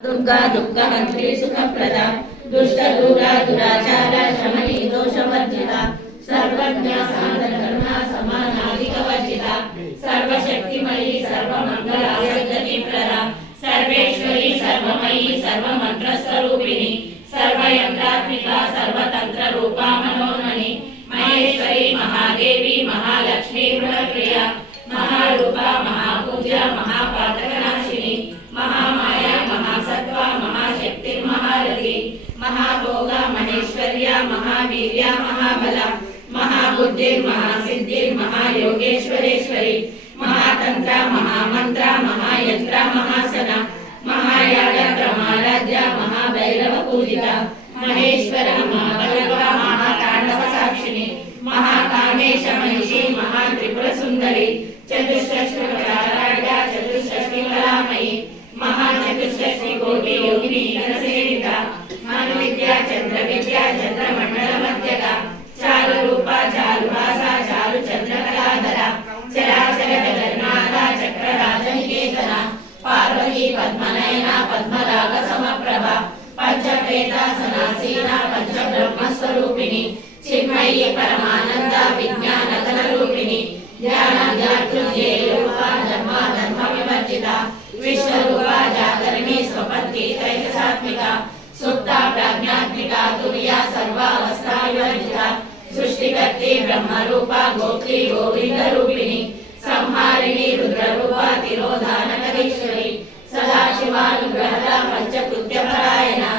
दुर्गा दुःखहन्त्री सुखप्रदा दुष्टदूरा दुराचार शमनी दोषवर्जिता सर्वज्ञा साधर्मा समानाधिकवर्जिता सर्वशक्तिमयी सर्वमंगला सद्गतिप्रदा सर्वेश्वरी सर्वमयी सर्वमन्त्रस्वरूपिणी सर्वयंत्रात्मिका सर्वतंत्ररूपा मनोन्मणि महेश्वरी महादेवी महालक्ष्मी गुणप्रिया महारूपा महापूजा महापातकनाशिनी महामाया महासत्वा महाशक्ति महारथी महाभोगा महेश्वर्या महावीर्या महाबला महाबुद्धिर् महासिद्धिर् महायोगेश्वरेश्वरी महातंत्र महामंत्र महायंत्र महासना महायागत्रमाराध्या महाभैरव पूजिता महेश्वर महाबलवा महातांडव साक्षिणी महाकामेश महिषी महात्रिपुर सुंदरी चतुष्षष्टि चतुष्षष्टि कलामयी महाचतुष्षष्टि कोटि योगिनी सेविता मनुविद्या चंद्र विद्या चंद्रमंडल मध्यगा चारु रूपा चारुभासा चारु चंद्रकलाधरा चराचर जगन्नाथा चक्रराजनिकेतना पार्वती पद्मनयना पद्मराग समप्रभा पंचप्रेतासनासीना पंचब्रह्मस्वरूपिणी चिन्मयी परमानंद विज्ञान घनरूपिणी ध्यानध्यातृरूपा धर्म धर्म विवर्जिता विश्वरूपा जागरणी स्वपत्ति त्रैकसात्मिका सुप्ता प्रज्ञात्मिका तुर्या सर्वावस्था विवर्जिता सृष्टिकर्त्री ब्रह्मरूपा गोप्त्री गोविंद रूपिणी संहारिणी रुद्ररूपा तिरोधानकरीश्वरी सदाशिवानुग्रहदा पंचकृत्यपरायणा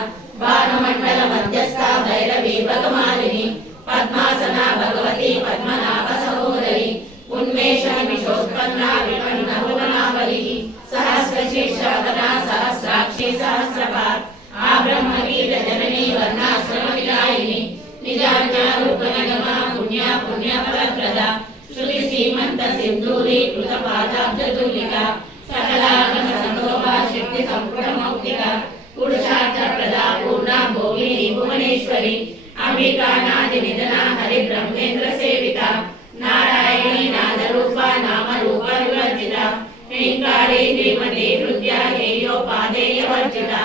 भानुमंडल मध्यस्था भैरवी भगमालिनी पद्मासना भगवती पद्मनाभ सहोदरी उन्मेष निमिषोत्पन्ना विपन्ना भुवनावली सहस्रशीर्षवदना सहस्राक्षी सहस्रपात् आब्रह्मवीर जननी वर्णाश्रम विदायिनी निजाज्ञारूप निगमा पुण्या पुण्यफलप्रदा श्रुति सीमंत सिंधूरी कृतपादाब्जतुलिका सकलागम संभोगा शक्ति संपुट मौक्तिका पुरुषार्थ प्रदा पूर्णा भोगिनी भुवनेश्वरी अंबिकानादि निधना हरि ब्रह्मेंद्र सेविता नारायणी नादरूपा नामरूपा विवर्जिता ह्रींकारी श्रीमती हृद्या हेयोपादेय वर्जिता